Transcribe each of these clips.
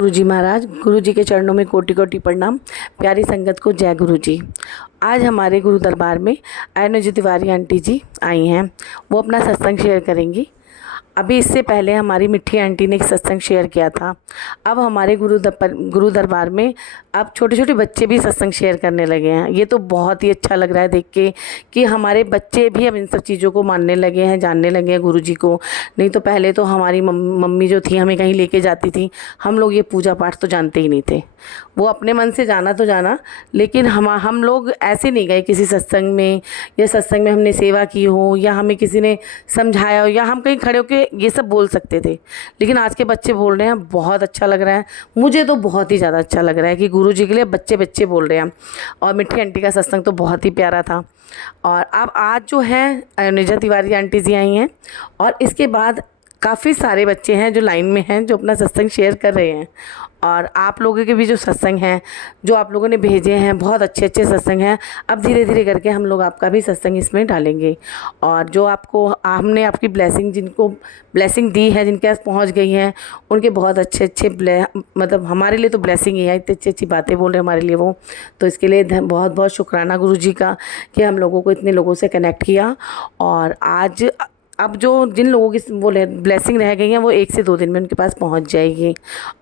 गुरु जी महाराज, गुरु जी के चरणों में कोटि कोटि प्रणाम। प्यारी संगत को जय गुरु जी। आज हमारे गुरु दरबार में अयन जी तिवारी आंटी जी आई हैं। वो अपना सत्संग शेयर करेंगी। अभी इससे पहले हमारी मिठी आंटी ने एक सत्संग शेयर किया था। अब हमारे गुरु दरबार में अब छोटे छोटे बच्चे भी सत्संग शेयर करने लगे हैं। ये तो बहुत ही अच्छा लग रहा है देख के कि हमारे बच्चे भी अब इन सब चीज़ों को मानने लगे हैं, जानने लगे हैं गुरु जी को। नहीं तो पहले तो हमारी मम्मी जो थी हमें कहीं लेके जाती थी, हम लोग ये पूजा पाठ तो जानते ही नहीं थे। वो अपने मन से जाना तो जाना, लेकिन हम लोग ऐसे नहीं गए किसी सत्संग में, या सत्संग में हमने सेवा की हो, या हमें किसी ने समझाया हो, या हम कहीं खड़े होके ये सब बोल सकते थे। लेकिन आज के बच्चे बोल रहे हैं, बहुत अच्छा लग रहा है। मुझे तो बहुत ही ज़्यादा अच्छा लग रहा है कि गुरु जी के लिए बच्चे बच्चे बोल रहे हैं। और मिठी आंटी का सत्संग तो बहुत ही प्यारा था। और अब आज जो है निजा तिवारी आंटी जी आई हैं, और इसके बाद काफ़ी सारे बच्चे हैं जो लाइन में हैं, जो अपना सत्संग शेयर कर रहे हैं। और आप लोगों के भी जो सत्संग हैं, जो आप लोगों ने भेजे हैं, बहुत अच्छे अच्छे सत्संग हैं। अब धीरे धीरे करके हम लोग आपका भी सत्संग इसमें डालेंगे। और जो आपको हमने आपकी ब्लेसिंग, जिनको ब्लेसिंग दी है, जिनके पास पहुंच गई हैं, उनके बहुत अच्छे अच्छे मतलब हमारे लिए तो ब्लेसिंग ही है। इतनी अच्छी अच्छी बातें बोल रहे हैं हमारे लिए वो। तो इसके लिए बहुत बहुत शुक्राना गुरु जी का कि हम लोगों को इतने लोगों से कनेक्ट किया। और आज अब जो जिन लोगों की वो ब्लेसिंग रह गई हैं, वो 1 से 2 दिन में उनके पास पहुंच जाएगी।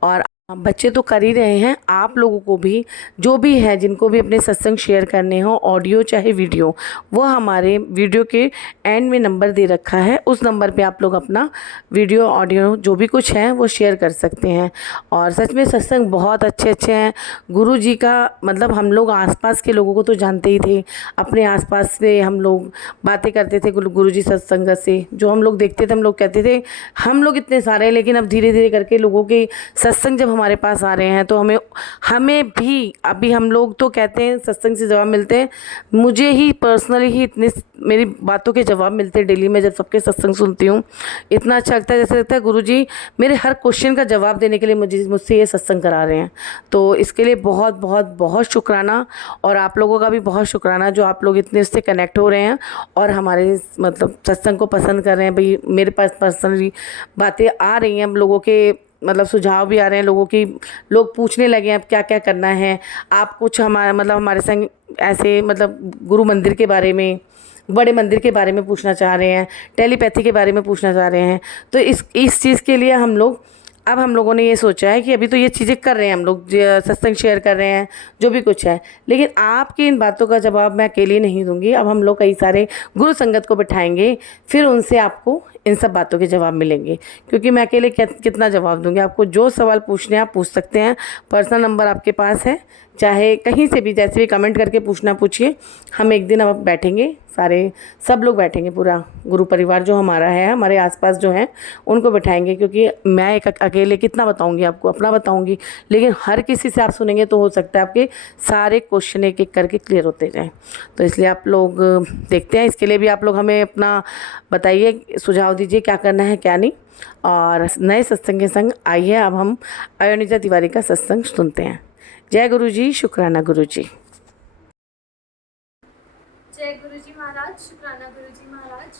और बच्चे तो कर ही रहे हैं। आप लोगों को भी, जो भी है, जिनको भी अपने सत्संग शेयर करने हो, ऑडियो चाहे वीडियो, वो हमारे वीडियो के एंड में नंबर दे रखा है। उस नंबर पे आप लोग अपना वीडियो ऑडियो जो भी कुछ है वो शेयर कर सकते हैं। और सच में सत्संग बहुत अच्छे अच्छे हैं गुरु जी का। मतलब हम लोग आसपास के लोगों को तो जानते ही थे, अपने आसपास से हम लोग बातें करते थे गुरु जी सत्संग से। जो हम लोग देखते थे, हम लोग कहते थे हम लोग इतने सारे हैं। लेकिन अब धीरे धीरे करके लोगों के सत्संग जब हमारे पास आ रहे हैं, तो हमें हमें भी, अभी हम लोग तो कहते हैं सत्संग से जवाब मिलते हैं। मुझे ही पर्सनली ही इतने मेरी बातों के जवाब मिलते हैं डेली में, जब सबके सत्संग सुनती हूँ। इतना अच्छा लगता है, जैसे लगता है गुरुजी मेरे हर क्वेश्चन का जवाब देने के लिए मुझसे ये सत्संग करा रहे हैं। तो इसके लिए बहुत बहुत बहुत शुक्राना। और आप लोगों का भी बहुत शुक्राना, जो आप लोग इतने उससे कनेक्ट हो रहे हैं और हमारे मतलब सत्संग को पसंद कर रहे हैं। भाई मेरे पास पर्सनली बातें आ रही हैं, हम लोगों के मतलब सुझाव भी आ रहे हैं लोगों की। लोग पूछने लगे हैं अब क्या क्या करना है। आप कुछ हमारे संग ऐसे मतलब गुरु मंदिर के बारे में, बड़े मंदिर के बारे में पूछना चाह रहे हैं, टेलीपैथी के बारे में पूछना चाह रहे हैं। तो इस चीज़ के लिए हम लोगों ने ये सोचा है कि अभी तो ये चीज़ें कर रहे हैं हम लोग, सत्संग शेयर कर रहे हैं, जो भी कुछ है। लेकिन आपकी इन बातों का जवाब मैं अकेले नहीं दूंगी। अब हम लोग कई सारे गुरु संगत को बिठाएंगे, फिर उनसे आपको इन सब बातों के जवाब मिलेंगे। क्योंकि मैं अकेले कितना जवाब दूंगी। आपको जो सवाल पूछने हैं आप पूछ सकते हैं। पर्सनल नंबर आपके पास है, चाहे कहीं से भी जैसे भी कमेंट करके पूछना पूछिए। हम एक दिन अब बैठेंगे, सब लोग बैठेंगे, पूरा गुरु परिवार जो हमारा है, हमारे आसपास जो हैं उनको बैठाएंगे। क्योंकि मैं एक अकेले कितना बताऊंगी आपको, अपना बताऊंगी। लेकिन हर किसी से आप सुनेंगे तो हो सकता है आपके सारे क्वेश्चन एक एक करके क्लियर होते जाएं। तो इसलिए आप लोग देखते हैं। इसके लिए भी आप लोग हमें अपना बताइए, सुझाव दीजिए क्या करना है क्या नहीं। और नए सत्संग के संग आइए अब हम अयोनिजा तिवारी का सत्संग सुनते हैं। जय गुरु जी, शुक्राना गुरु जी। जय गुरु जी महाराज, शुक्राना गुरु जी महाराज।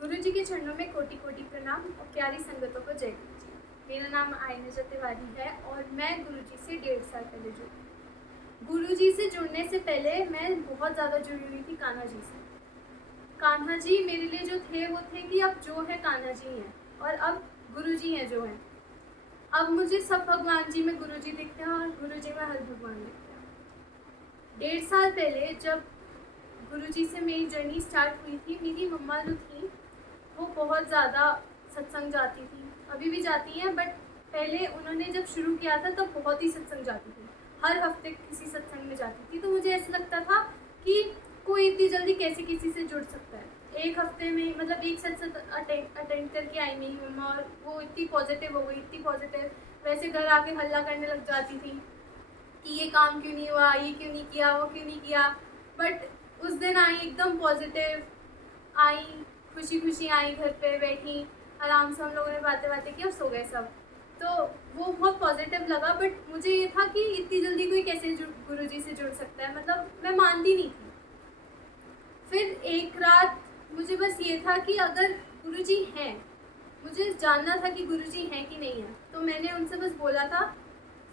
गुरु जी के चरणों में कोटि कोटि प्रणाम और प्यारी संगतों को जय गुरु जी। मेरा नाम अयनिजा तिवारी है और मैं गुरु जी से 1.5 साल पहले जुड़ी। गुरु जी से जुड़ने से पहले मैं बहुत ज़्यादा जुड़ी हुई थी कान्हा जी से। कान्हा जी मेरे लिए जो थे वो थे कि अब जो है कान्हा जी हैं, और अब गुरु जी हैं जो हैं। अब मुझे सब भगवान जी में गुरु जी दिखते हैं और गुरु जी में हर भगवान दिखते हैं। 1.5 साल पहले जब गुरु जी से मेरी जर्नी स्टार्ट हुई थी, मेरी मम्मा जो थी वो बहुत ज़्यादा सत्संग जाती थी, अभी भी जाती हैं, बट पहले उन्होंने जब शुरू किया था तब बहुत ही सत्संग जाती थी। हर हफ्ते किसी सत्संग में जाती थी। तो मुझे ऐसा लगता था कि कोई इतनी जल्दी कैसे किसी से जुड़ सकता है। एक हफ्ते में मतलब एक सत्संग अटेंड करके आई मेरी मम्मा, और वो इतनी पॉजिटिव हो गई, इतनी पॉजिटिव। वैसे घर आके हल्ला करने लग जाती थी कि ये काम क्यों नहीं हुआ, ये क्यों नहीं किया, वो क्यों नहीं किया। बट उस दिन आई एकदम पॉजिटिव, आई खुशी खुशी, आई घर पे बैठी, आराम से हम लोगों ने बातें की और सो गए सब। तो वो बहुत पॉजिटिव लगा। बट मुझे ये था कि इतनी जल्दी कोई कैसे गुरु जी से जुड़ सकता है, मतलब मैं मानती नहीं थी। फिर एक रात मुझे बस ये था कि अगर गुरु जी हैं, मुझे जानना था कि गुरु जी हैं कि नहीं हैं। तो मैंने उनसे बस बोला था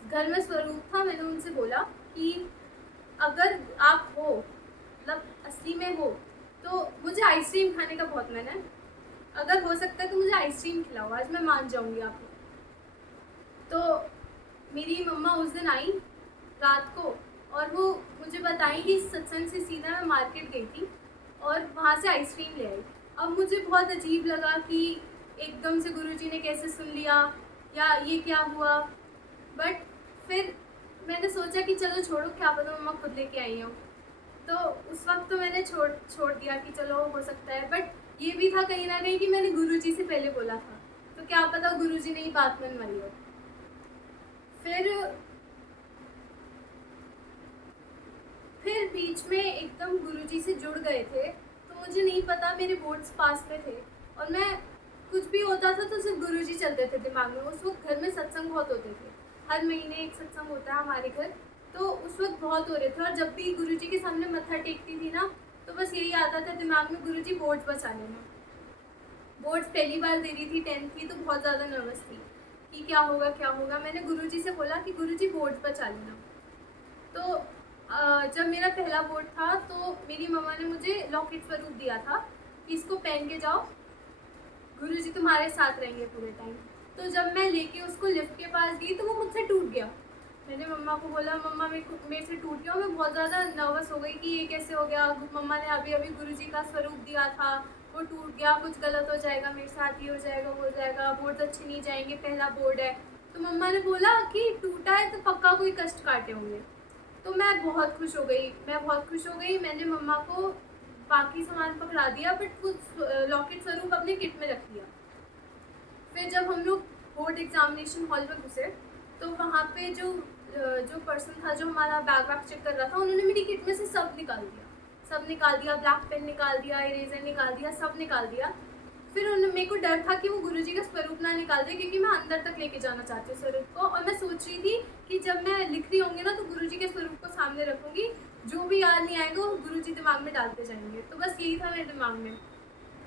घर में स्वरूप था, मैंने उनसे बोला कि अगर आप हो, मतलब असली में हो, तो मुझे आइसक्रीम खाने का बहुत मन है, अगर हो सकता है तो मुझे आइसक्रीम खिलाओ, आज मैं मान जाऊंगी आपको। तो मेरी मम्मा उस दिन आई रात को, और वो मुझे बताई कि सत्संग से सीधा मैं मार्केट गई थी और वहाँ से आइसक्रीम ले आई। अब मुझे बहुत अजीब लगा कि एकदम से गुरुजी ने कैसे सुन लिया या ये क्या हुआ, बट फिर मैंने सोचा कि चलो छोड़ो, क्या पता मम्मा खुद लेके आई हो। तो उस वक्त तो मैंने छोड़ दिया कि चलो हो सकता है, बट ये भी था कहीं ना कहीं कि मैंने गुरुजी से पहले बोला था, तो क्या पता गुरुजी ने ही बात मनवाई हो। फिर बीच में एकदम गुरुजी से जुड़ गए थे, तो मुझे नहीं पता, मेरे बोर्ड्स पास में थे और मैं कुछ भी होता था तो सिर्फ गुरुजी चलते थे दिमाग में। उस वक्त घर में सत्संग बहुत होते थे, हर महीने एक सत्संग होता है हमारे घर, तो उस वक्त बहुत हो रहे थे। और जब भी गुरुजी के सामने मत्था टेकती थी ना, तो बस यही आता था दिमाग में, गुरुजी बोर्ड्स बचा लेना। बोर्ड्स पहली बार दे रही थी, 10th की, तो बहुत ज़्यादा नर्वस थी कि क्या होगा क्या होगा। मैंने गुरुजी से बोला कि गुरुजी बोर्ड्स बचा लेना। तो जब मेरा पहला बोर्ड था तो मेरी मम्मा ने मुझे लॉकेट स्वरूप दिया था कि इसको पहन के जाओ, गुरुजी तुम्हारे साथ रहेंगे पूरे टाइम। तो जब मैं लेके उसको लिफ्ट के पास गई तो वो मुझसे टूट गया। मैंने मम्मा को बोला, मम्मा मेरे से टूट गया। मैं बहुत ज़्यादा नर्वस हो गई कि ये कैसे हो गया, मम्मा ने अभी अभी गुरुजी का स्वरूप दिया था, वो टूट गया, कुछ गलत हो जाएगा, मेरे साथ ये हो जाएगा वो हो जाएगा, बोर्ड अच्छे नहीं जाएंगे, पहला बोर्ड है। तो मम्मा ने बोला कि टूटा है तो पक्का कोई कष्ट काटे होंगे। तो मैं बहुत खुश हो गई। मैंने मम्मा को बाकी सामान पकड़ा दिया, बट कुछ लॉकेट स्वरूप अपने किट में रख लिया। फिर जब हम लोग बोर्ड एग्जामिनेशन हॉल में घुसे, तो वहाँ पे जो पर्सन था जो हमारा बैग वैग चेक कर रहा था, उन्होंने मेरी किट में से सब निकाल दिया, ब्लैक पेन निकाल दिया, इरेजर निकाल दिया, सब निकाल दिया। फिर मेरे को डर था कि वो गुरुजी का स्वरूप ना निकाल दे, क्योंकि मैं अंदर तक लेके जाना चाहती हूँ स्वरूप को। और मैं सोच रही थी कि जब मैं लिख रही होंगी ना, तो गुरुजी के स्वरूप को सामने रखूँगी, जो भी याद नहीं आएगा वो गुरुजी दिमाग में डालते जाएंगे। तो बस यही था मेरे दिमाग में।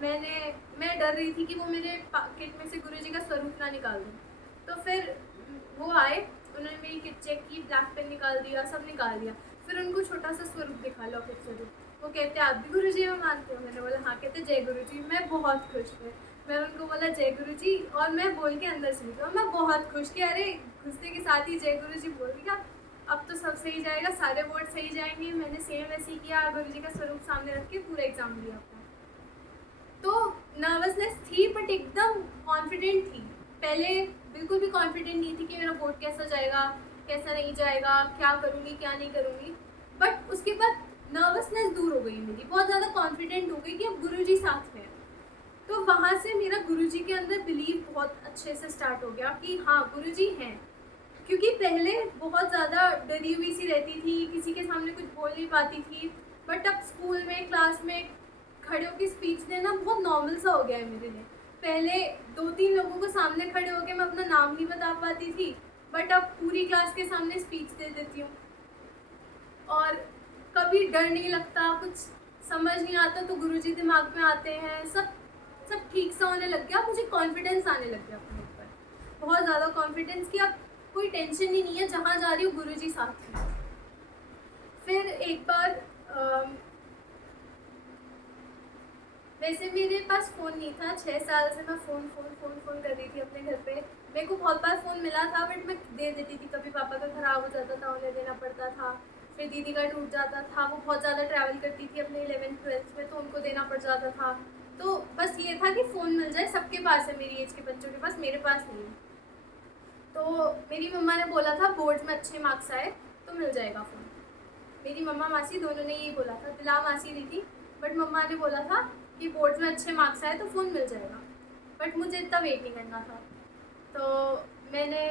मैं डर रही थी कि वो मेरे किट में से गुरुजी का स्वरूप ना निकाल दें। तो फिर वो आए, उन्होंने मेरी किट चेक की, ब्लैक पेन निकाल दिया, सब निकाल दिया। फिर उनको छोटा सा स्वरूप दिखा, लॉकेट स्वरूप। वो कहते आप भी गुरुजी में मानते हो? मैंने बोला हाँ। कहते जय गुरुजी। मैं बहुत खुश हुई। मैं उनको बोला जय गुरुजी, और मैं बोल के अंदर चली गई। मैं बहुत खुश कि अरे घुसते के साथ ही जय गुरुजी बोल दिया, अब तो सब सही जाएगा, सारे बोर्ड सही जाएंगे। मैंने सेम वैसे ही किया, गुरुजी का स्वरूप सामने रख के पूरा एग्ज़ाम दिया अपना। तो नर्वसनेस थी, बट एकदम कॉन्फिडेंट थी। पहले बिल्कुल भी कॉन्फिडेंट नहीं थी कि मेरा बोर्ड कैसा जाएगा, कैसा नहीं जाएगा, क्या करूँगी क्या नहीं करूँगी। बट उसके बाद नर्वसनेस दूर हो गई मेरी, बहुत ज़्यादा कॉन्फिडेंट हो गई कि अब गुरुजी साथ में है। तो वहाँ से मेरा गुरुजी के अंदर बिलीव बहुत अच्छे से स्टार्ट हो गया कि हाँ गुरुजी हैं। क्योंकि पहले बहुत ज़्यादा डरी हुई सी रहती थी, किसी के सामने कुछ बोल नहीं पाती थी। बट अब स्कूल में, क्लास में खड़े होकर स्पीच देना बहुत नॉर्मल सा हो गया है मेरे लिए। पहले 2-3 लोगों को सामने खड़े होकर मैं अपना नाम नहीं बता पाती थी, बट अब पूरी क्लास के सामने स्पीच दे देती हूँ। और कभी डर नहीं लगता, कुछ समझ नहीं आता तो गुरुजी दिमाग में आते हैं, सब ठीक सा होने लग गया। मुझे कॉन्फिडेंस आने लग गया अपने ऊपर, बहुत ज़्यादा कॉन्फिडेंस कि अब कोई टेंशन ही नहीं है, जहाँ जा रही हूँ गुरुजी साथ हैं। फिर एक बार वैसे मेरे पास फ़ोन नहीं था, 6 साल से मैं फ़ोन कर रही थी अपने घर पे। मेरे को बहुत बार फ़ोन मिला था, बट मैं दे देती थी। कभी पापा का ख़राब हो जाता था, उन्हें देना पड़ता था। फिर दीदी का टूट जाता था, वो बहुत ज़्यादा ट्रैवल करती थी अपने 11th-12th में, तो उनको देना पड़ जाता था। तो बस ये था कि फ़ोन मिल जाए, सबके पास है, मेरी एज के बच्चों के पास, मेरे पास नहीं है। तो मेरी मम्मा ने बोला था बोर्ड्स में अच्छे मार्क्स आए तो मिल जाएगा फ़ोन। मेरी मम्मा मासी दोनों ने यही बोला था, दिला मासी दी थी, बट मम्मा ने बोला था कि बोर्ड्स में अच्छे मार्क्स आए तो फ़ोन मिल जाएगा। बट मुझे इतना वेट नहीं करना था। तो मैंने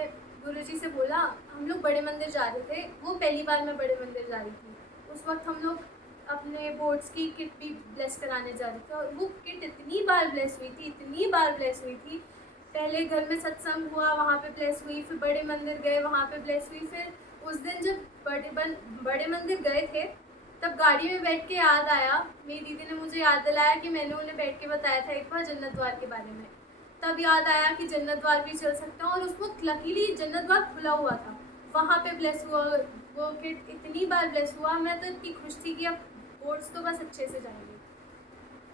गुरुजी से बोला, हम लोग बड़े मंदिर जा रहे थे, वो पहली बार मैं बड़े मंदिर जा रही थी। उस वक्त हम लोग अपने बोर्ड्स की किट भी ब्लेस कराने जा रहे थे, और वो किट इतनी बार ब्लेस हुई थी। पहले घर में सत्संग हुआ, वहाँ पे ब्लेस हुई, फिर बड़े मंदिर गए, वहाँ पे ब्लेस हुई। फिर उस दिन जब बड़े मंदिर गए थे, तब गाड़ी में बैठ के याद आया, मेरी दीदी ने मुझे याद दिलाया कि मैंने उन्हें बैठ के बताया था एक बार जन्नत द्वार के बारे में। तब याद आया कि जन्नत द्वार भी चल सकता है, और उस वक्त लकीली जन्नत द्वार खुला हुआ था। वहाँ पे ब्लेस हुआ, वो किट इतनी बार ब्लेस हुआ, मैं तो इतनी खुश थी कि अब बोर्ड्स तो बस अच्छे से जाएंगे।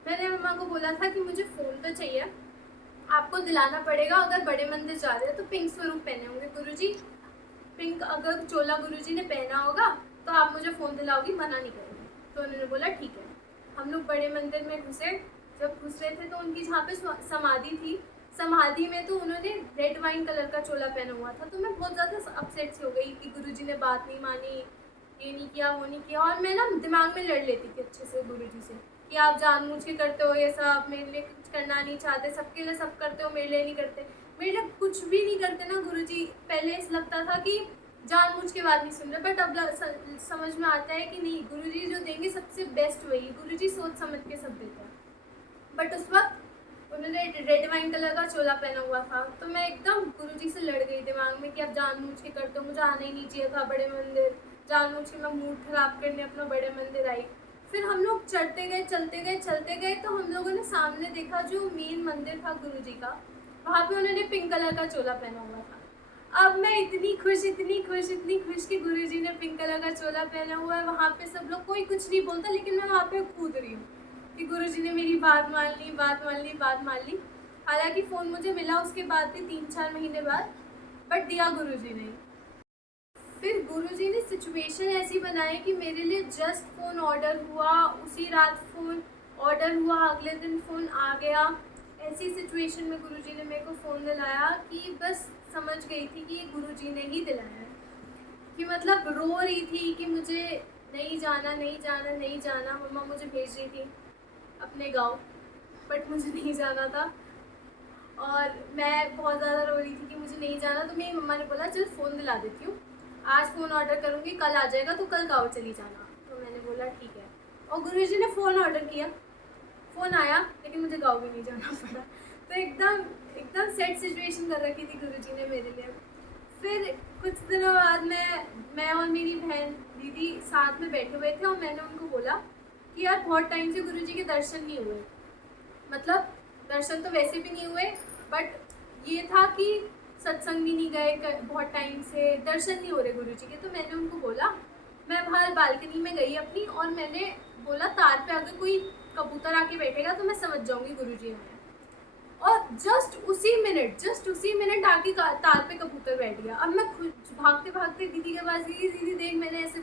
मैंने मम्मा को बोला था कि मुझे फ़ोन तो चाहिए, आपको दिलाना पड़ेगा, अगर बड़े मंदिर जा रहे हो तो पिंक स्वरूप पहने होंगे गुरुजी, पिंक अगर चोला गुरुजी ने पहना होगा तो आप मुझे फ़ोन दिलाओगी, मना नहीं करोगी। तो उन्होंने बोला ठीक है। हम लोग बड़े मंदिर में घुसे। जब घुस रहे थे तो उनकी जहाँ पे समाधि थी, समाधि में तो उन्होंने रेड वाइन कलर का चोला पहना हुआ था। तो मैं बहुत ज़्यादा अपसेट सी हो गई कि गुरुजी ने बात नहीं मानी, ये नहीं किया, वो नहीं किया। और मैं ना दिमाग में लड़ लेती थी अच्छे से गुरुजी से कि आप जानबूझ के करते हो ये सब, मेरे लिए कुछ करना नहीं चाहते, सबके लिए सब करते हो, मेरे लिए नहीं करते। मेरे लिए कुछ भी नहीं करते ना गुरुजी। पहले ऐसा लगता था कि जानबूझ के बात नहीं सुन रहे, बट अब समझ में आता है कि नहीं, गुरुजी जो देंगे सबसे बेस्ट वही। गुरुजी सोच समझ के सब देते हैं। बट उस वक्त उन्होंने रेड वाइन कलर का चोला पहना हुआ था, तो मैं एकदम गुरुजी से लड़ गई दिमाग में कि अब जानबूझ के करते हो, मुझे आना ही नहीं चाहिए था बड़े मंदिर, जानबूझ के मैं मूड खराब करने अपना बड़े मंदिर आई। फिर हम लोग चढ़ते गए, चलते गए, चलते गए, तो हम लोगों ने सामने देखा जो मेन मंदिर था गुरुजी का, वहाँ पे उन्होंने पिंक कलर का चोला पहना हुआ था। अब मैं इतनी खुश, इतनी खुश, इतनी खुश कि गुरुजी ने पिंक कलर का चोला पहना हुआ है। वहाँ पे सब लोग, कोई कुछ नहीं बोलता, लेकिन मैं वहाँ पे कूद रही हूँ कि गुरुजी ने मेरी बात मान ली, बात मान ली, बात मान ली। हालांकि फ़ोन मुझे मिला उसके बाद भी 3-4 महीने बाद, बट दिया गुरुजी ने। फिर गुरुजी ने सिचुएशन ऐसी बनाई कि मेरे लिए जस्ट फ़ोन ऑर्डर हुआ, उसी रात फ़ोन ऑर्डर हुआ, अगले दिन फ़ोन आ गया। ऐसी सिचुएशन में गुरुजी ने मेरे को फ़ोन दिलाया कि बस समझ गई थी कि ये गुरुजी ने ही दिलाया है। कि मतलब रो रही थी कि मुझे नहीं जाना, नहीं जाना, नहीं जाना। मम्मा मुझे भेज रही थी अपने गाँव, बट मुझे नहीं जाना था और मैं बहुत ज़्यादा रो रही थी कि मुझे नहीं जाना। तो मेरी मम्मा ने बोला चल फ़ोन दिला देती हूँ, आज फ़ोन ऑर्डर करूँगी, कल आ जाएगा, तो कल गाँव चली जाना। तो मैंने बोला ठीक है, और गुरुजी ने फ़ोन ऑर्डर किया, फ़ोन आया, लेकिन मुझे गाँव भी नहीं जाना पड़ा। तो एकदम एकदम सेट सिचुएशन कर रखी थी गुरुजी ने मेरे लिए। फिर कुछ दिनों बाद मैं और मेरी बहन दीदी साथ में बैठे हुए थे और मैंने उनको बोला कि यार बहुत टाइम से गुरुजी के दर्शन नहीं हुए। मतलब दर्शन तो वैसे भी नहीं हुए, बट ये था कि सत्संग भी नहीं गए बहुत टाइम से, दर्शन नहीं हो रहे गुरुजी के। तो मैंने उनको बोला, मैं बाहर बालकनी में गई अपनी, और मैंने बोला तार पे अगर कोई कबूतर आके बैठेगा तो मैं समझ जाऊंगी गुरुजी आए। और जस्ट उसी मिनट आके तार पे कबूतर बैठ गया। अब मैं खुद भागते भागते दीदी के पास गई, दीदी देख मैंने ऐसे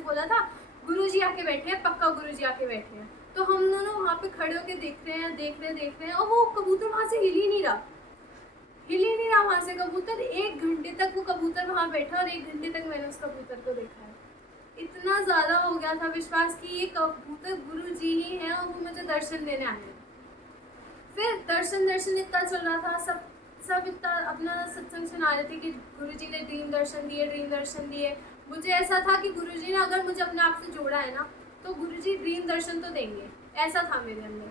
बोला था, गुरुजी आके बैठे हैं, पक्का गुरुजी आके बैठे हैं। तो हम दोनों वहाँ पे खड़े होके देख रहे हैं, और वो कबूतर वहाँ से हिल ही नहीं रहा वहाँ से कबूतर। 1 घंटे तक वो कबूतर वहाँ बैठा, और 1 घंटे तक मैंने उस कबूतर को देखा है। इतना ज़्यादा हो गया था विश्वास कि ये कबूतर गुरुजी ही हैं और वो मुझे दर्शन देने आए हैं। फिर दर्शन इतना चल रहा था, सब इतना अपना सत्संग सुना रहे थे कि गुरुजी ने ड्रीम दर्शन दिए। मुझे ऐसा था कि गुरुजी ने अगर मुझे अपने आप से जोड़ा है ना, तो गुरुजी ड्रीम दर्शन तो देंगे, ऐसा था मेरे अंदर।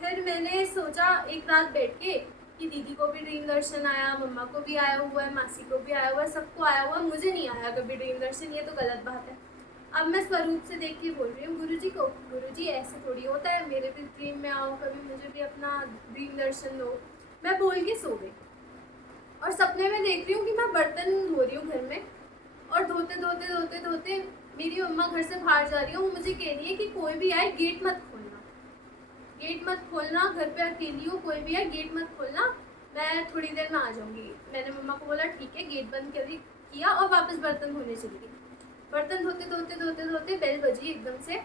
फिर मैंने सोचा एक रात बैठ के कि दीदी को भी ड्रीम दर्शन आया, मम्मा को भी आया हुआ है, मासी को भी आया हुआ है, सबको आया हुआ है, मुझे नहीं आया कभी ड्रीम दर्शन, ये तो गलत बात है। अब मैं स्वरूप से देख के बोल रही हूँ गुरुजी को, गुरुजी ऐसे थोड़ी होता है, मेरे भी ड्रीम में आओ कभी, मुझे भी अपना ड्रीम दर्शन दो। मैं बोल के सो गई और सपने में देख रही हूँ कि मैं बर्तन धो रही हूँ घर में, और धोते मेरी मम्मा घर से बाहर जा रही है। वो मुझे कह रही है कि कोई भी आए गेट मत खोलना, घर पे अकेली हो, कोई भी आए गेट मत खोलना, मैं थोड़ी देर में आ जाऊँगी। मैंने मम्मा को बोला ठीक है, गेट बंद किया और वापस बर्तन धोने चली गई। बर्तन धोते बेल बजी एकदम से।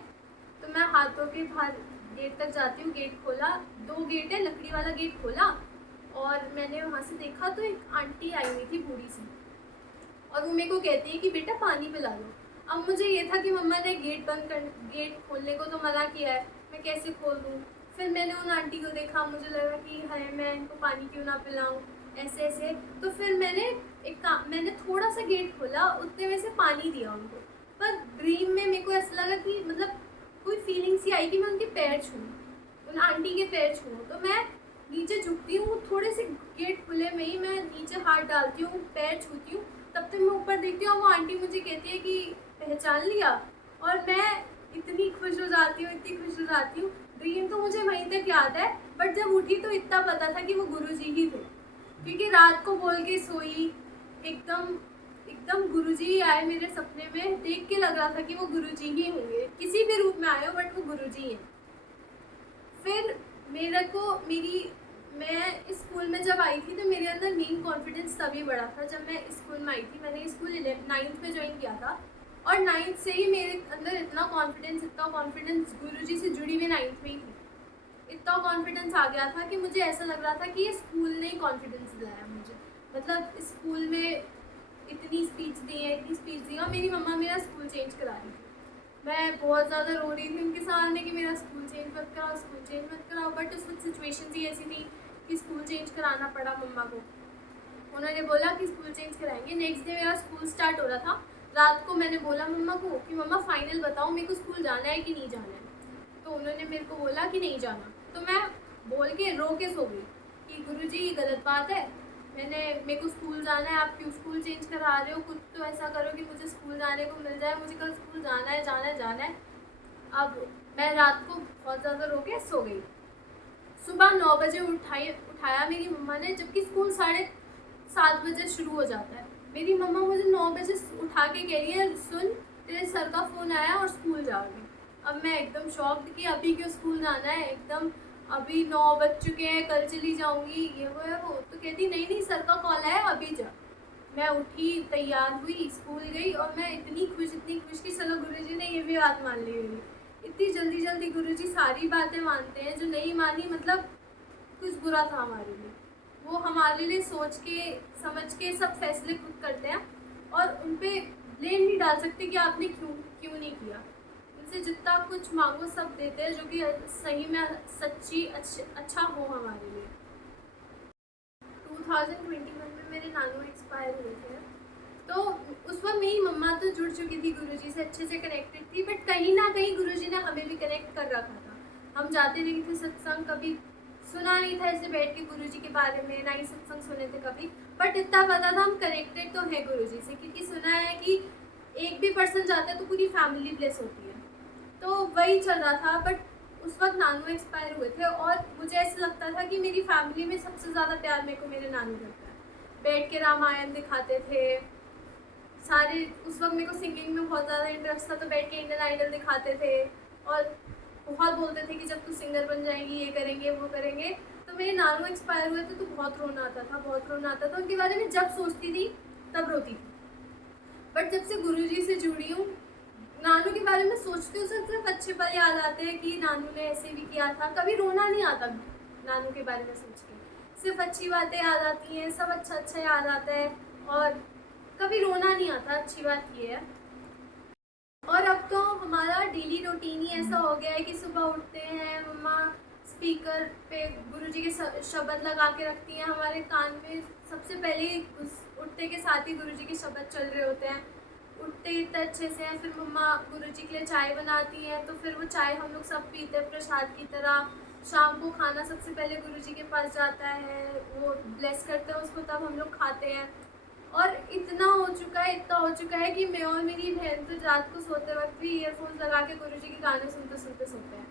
तो मैं हाथ धो के बाहर गेट तक जाती हूँ, गेट खोला, 2 गेट है, लकड़ी वाला गेट खोला, और मैंने वहाँ से देखा तो एक आंटी आई हुई थी बूढ़ी सी, और वो मेरे को कहती है कि बेटा पानी पिला लो। अब मुझे ये था कि मम्मा ने गेट खोलने को तो मना किया है, मैं कैसे खोल दूँ। फिर मैंने उन आंटी को देखा, मुझे लगा कि हाय मैं इनको पानी क्यों ना पिलाऊँ, ऐसे। तो फिर मैंने थोड़ा सा गेट खोला, उतने में से पानी दिया उनको। पर ड्रीम में मेरे को ऐसा लगा कि मतलब कोई फीलिंग सी आई कि मैं उनके पैर छूऊँ, उन आंटी के पैर छूऊँ। तो मैं नीचे झुकती हूँ, थोड़े से गेट खुले में ही मैं नीचे हाथ डालती हूँ, पैर छूती हूँ, तब तक मैं ऊपर देखती हूँ, वो आंटी मुझे कहती है कि पहचान लिया। और मैं इतनी खुश हो जाती हूँ। ड्रीम तो मुझे वहीं तक याद है, बट जब उठी तो इतना पता था कि वो गुरुजी ही थे, क्योंकि रात को बोल के सोई एकदम एकदम गुरुजी आए मेरे सपने में, देख के लग रहा था कि वो गुरुजी ही होंगे, किसी भी रूप में आए हो बट वो गुरुजी हैं। फिर मेरे को मैं इस स्कूल में जब आई थी तो मेरे अंदर मेन कॉन्फिडेंस तभी बढ़ा था जब मैं स्कूल में आई थी। मैंने स्कूल 9th में ज्वाइन किया था और 9th से ही मेरे अंदर इतना कॉन्फिडेंस गुरुजी से जुड़ी हुई 9th में ही थी। इतना कॉन्फिडेंस आ गया था कि मुझे ऐसा लग रहा था कि ये स्कूल ने ही कॉन्फिडेंस दिलाया मुझे। मतलब स्कूल में इतनी स्पीच दी और मेरी मम्मा मेरा स्कूल चेंज करा रही थी। मैं बहुत ज़्यादा रो रही थी उनके सामने कि मेरा स्कूल चेंज मत कराओ। बट उस वक्त सिचुएशन ही ऐसी थी कि स्कूल चेंज कराना पड़ा मम्मा को। उन्होंने बोला कि स्कूल चेंज कराएंगे। नेक्स्ट डे मेरा स्कूल स्टार्ट हो रहा था। रात को मैंने बोला मम्मा को कि मम्मा फाइनल बताओ मेरे को स्कूल जाना है कि नहीं जाना है। तो उन्होंने मेरे को बोला कि नहीं जाना। तो मैं बोल के रो के सो गई कि गुरुजी ये गलत बात है, मेरे को स्कूल जाना है, आप क्यों स्कूल चेंज करा रहे हो, कुछ तो ऐसा करो कि मुझे स्कूल जाने को मिल जाए, मुझे कल स्कूल जाना है। अब मैं रात को बहुत ज़्यादा रो के सो गई। सुबह 9 बजे उठाया मेरी मम्मा ने, जबकि स्कूल 7:30 बजे शुरू हो जाता है। मेरी मम्मा मुझे 9 बजे उठा के कह रही है सुन तेरे सर का फ़ोन आया और स्कूल जाओगी। अब मैं एकदम शॉक्ड कि अभी क्यों स्कूल जाना है, एकदम अभी 9 बज चुके हैं, कल चली जाऊंगी, ये वो है वो। तो कहती नहीं सर का कॉल आया अभी जा। मैं उठी, तैयार हुई, स्कूल गई और मैं इतनी खुश कि चलो गुरुजी ने ये भी बात मान ली मेरी। इतनी जल्दी गुरुजी सारी बातें मानते हैं, जो नहीं मानी मतलब कुछ बुरा था हमारे लिए। वो हमारे लिए सोच के समझ के सब फैसले खुद करते हैं और उन पर ब्लेम नहीं डाल सकते कि आपने क्यों नहीं किया। उनसे जितना कुछ मांगो सब देते हैं, जो कि सही में सच्ची अच्छा हो हमारे लिए। 2021 में मेरे नानू एक्सपायर हुए थे। तो उस वक्त मेरी मम्मा तो जुड़ चुकी थी गुरुजी से, अच्छे से कनेक्टेड थी, बट कहीं ना कहीं गुरुजी ने हमें भी कनेक्ट कर रखा था। हम जाते नहीं थे सत्संग, कभी सुना नहीं था ऐसे बैठ के गुरुजी के बारे में, ना ही सत्संग सुने थे कभी, बट इतना पता था हम कनेक्टेड तो है गुरुजी से, क्योंकि सुना है कि एक भी पर्सन जाता है तो पूरी फैमिली ब्लेस होती है। तो वही चल रहा था। बट उस वक्त नानू एक्सपायर हुए थे और मुझे ऐसा लगता था कि मेरी फैमिली में सबसे ज़्यादा प्यार मेरे को मेरे नानू करता है। बैठ के रामायण दिखाते थे सारे। उस वक्त मेरे को सिंगिंग में बहुत ज़्यादा इंटरेस्ट था, तो बैठ के इंडियन आइडल दिखाते थे और बहुत बोलते थे कि जब तू सिंगर बन जाएगी ये करेंगे वो करेंगे। तो मेरे नानू एक्सपायर हुए थे तो बहुत रोना आता था। उनके बारे में जब सोचती थी तब रोती थी। बट जब से गुरुजी से जुड़ी हूँ, नानू के बारे में सोचती हूँ सिर्फ अच्छे पल याद आते हैं कि नानू ने ऐसे भी किया था। कभी रोना नहीं आता नानू के बारे में सोच के, सिर्फ अच्छी बातें याद आती हैं, सब अच्छा याद आता है और कभी रोना नहीं आता। अच्छी बात ये है। और अब तो हमारा डेली रूटीन ही ऐसा हो गया है कि सुबह उठते हैं, मम्मा स्पीकर पे गुरुजी के शब्द लगा के रखती हैं हमारे कान में। सबसे पहले उठते के साथ ही गुरुजी के शब्द चल रहे होते हैं। उठते इतने अच्छे से हैं, फिर मम्मा गुरुजी के लिए चाय बनाती हैं, तो फिर वो चाय हम लोग सब पीते हैं प्रसाद की तरह। शाम को खाना सबसे पहले गुरुजी के पास जाता है, वो ब्लेस करते हैं उसको, तब हम लोग खाते हैं। और इतना हो चुका है कि मैं और मेरी बहन तो रात को सोते वक्त भी ईयरफोन्स लगा के गुरुजी के गाने सुनते सोते हैं।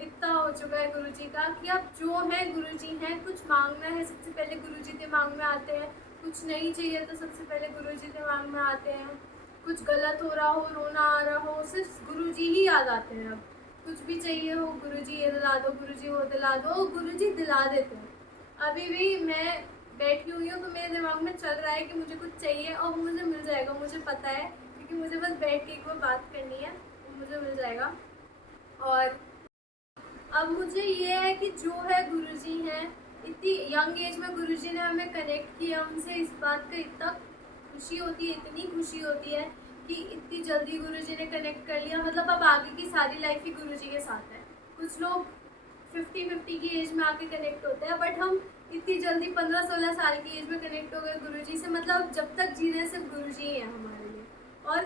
इतना हो चुका है गुरुजी का कि अब जो है गुरुजी हैं। कुछ मांगना है सबसे पहले गुरुजी दिमाग में आते हैं, कुछ नहीं चाहिए तो सबसे पहले गुरुजी दिमाग में आते हैं। कुछ गलत हो रहा हो, रोना आ रहा हो, सिर्फ गुरुजी ही याद आते हैं। अब कुछ भी चाहिए हो, गुरुजी ये दिला दो, गुरुजी वो दिला दो, गुरुजी दिला देते हैं। अभी भी मैं बैठी हुई हूँ तो मेरे दिमाग में चल रहा है कि मुझे कुछ चाहिए और वो मुझे मिल जाएगा, मुझे पता है, क्योंकि मुझे बस बैठ के एक बार बात करनी है, वो मुझे मिल जाएगा। और अब मुझे ये है कि जो है गुरुजी हैं, इतनी यंग एज में गुरुजी ने हमें कनेक्ट किया उनसे, इस बात का इतना खुशी होती है, इतनी खुशी होती है कि इतनी जल्दी गुरुजी ने कनेक्ट कर लिया। मतलब अब आगे की सारी लाइफ ही गुरुजी के साथ है। कुछ लोग 50 की एज में आके कनेक्ट होते हैं, बट हम इतनी जल्दी 15-16 साल की एज में कनेक्ट हो गए गुरुजी से। मतलब जब तक जी रहे सिर्फ गुरुजी ही है हमारे लिए, और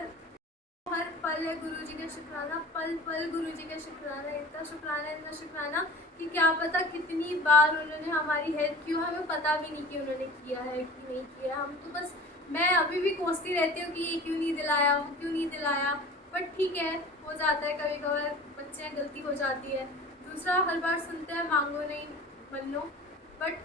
हर पल है गुरुजी का शुक्राना, पल पल गुरुजी का शुक्राना, इतना शुक्राना कि क्या पता कितनी बार उन्होंने हमारी हेल्प की हो, हमें पता भी नहीं कि उन्होंने किया है कि नहीं किया। हम तो बस, मैं अभी भी कोसती रहती हूँ कि ये क्यों नहीं दिलाया, बट ठीक है, हो जाता है कभी कभार, बच्चे हैं, गलती हो जाती है। दूसरा, हर बार सुनते हैं मांगो नहीं मन लो, बट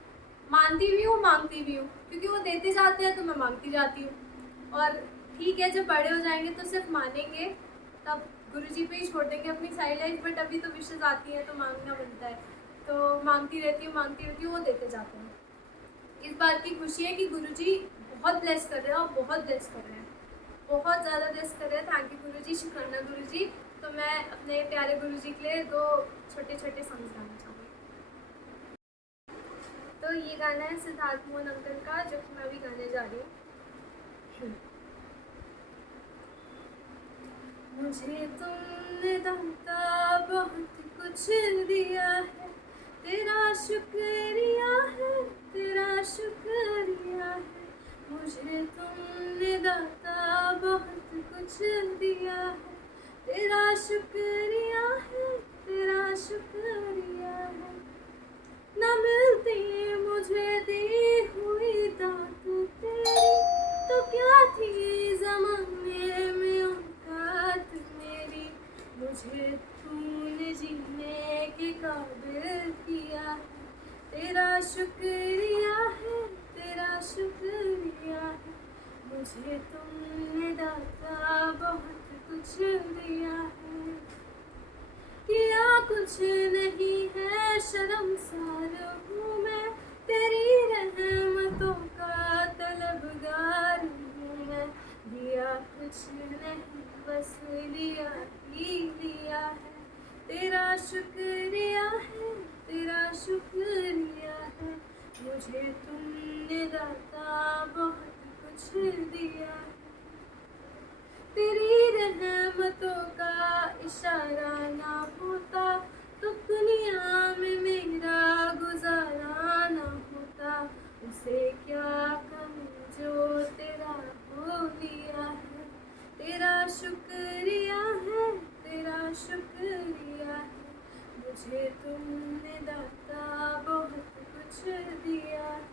मानती भी हूँ मांगती भी हूँ, क्योंकि वो देते जाते हैं तो मैं मांगती जाती हूँ। और ठीक है, जब बड़े हो जाएंगे तो सिर्फ मानेंगे, तब गुरुजी पे ही छोड़ देंगे अपनी साइड लाइफ, बट अभी तो विशेष आती है तो मांगना बनता है, तो मांगती रहती हूँ, वो देते जाते हैं। इस बात की खुशी है कि गुरुजी बहुत ब्लेस कर रहे हैं और बहुत ब्लेस कर रहे हैं, बहुत ज़्यादा ब्लेस कर रहे हैं। थैंक यू गुरुजी, शुक्राना गुरुजी। तो मैं अपने प्यारे गुरुजी के लिए 2 छोटे छोटे सॉन्ग्स गाना चाहूँगी। तो ये गाना है सिद्धार्थ मोहन अंकल का, जो कि मैं अभी गाने जा रही हूँ। मुझे तुमने दाता बहुत कुछ दिया है, तेरा शुक्रिया है, तेरा शुक्रिया है। मुझे तुमने दाता बहुत कुछ दिया है, तेरा शुक्रिया है, तेरा शुक्रिया है। न मिलती मुझे दी हुई दात तेरी, तो क्या थी ज़माने में औकात मेरी। मुझे तूने जीने के काबिल किया है, तेरा शुक्रिया है, तेरा शुक्रिया है। मुझे तुमने दाता बहुत कुछ दिया है, किया कुछ नहीं है, शर्मसार हूँ मैं, तेरी रहमतों का तलबगार हूँ मैं। दिया कुछ नहीं, बस लिया ही लिया है, तेरा शुक्रिया है, तेरा शुक्रिया है। मुझे तुमने दाता बहुत कुछ दिया है, तेरी रहमतों का इशारा ना होता तो दुनिया में मेरा गुजारा ना होता। उसे क्या कहूँ जो तेरा हो लिया है, तेरा शुक्रिया है, तेरा शुक्रिया है। मुझे तुमने दाता बहुत कुछ दिया है,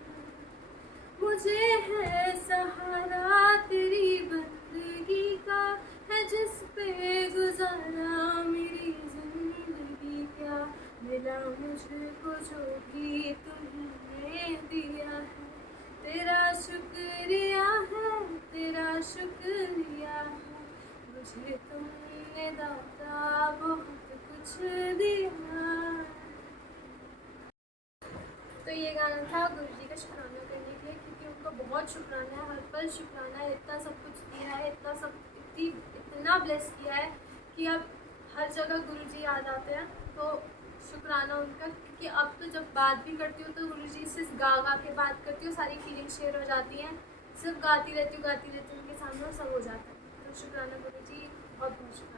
मुझे है सहारा तेरी बंदगी का, है जिस पे गुजारा मेरी जिंदगी। क्या मिला मुझको जो भी तुमने दिया है, तेरा शुक्रिया है, तेरा शुक्रिया है। मुझे तुमने दाता बहुत कुछ दिया। तो ये गाना था गुरुजी का शुक्राना करने के लिए, क्योंकि उनको बहुत शुक्राना है, हर पल शुक्राना है। इतना सब कुछ दिया है, इतना ब्लेस किया है कि अब हर जगह गुरुजी याद आते हैं, तो शुक्राना उनका। क्योंकि अब तो जब बात भी करती हूँ तो गुरुजी से गा गा के बात करती हूँ, सारी फीलिंग्स शेयर हो जाती हैं, सिर्फ गाती रहती हूँ उनके सामने और सब हो जाता है। तो शुक्राना गुरुजी, बहुत बहुत शुक्रिया।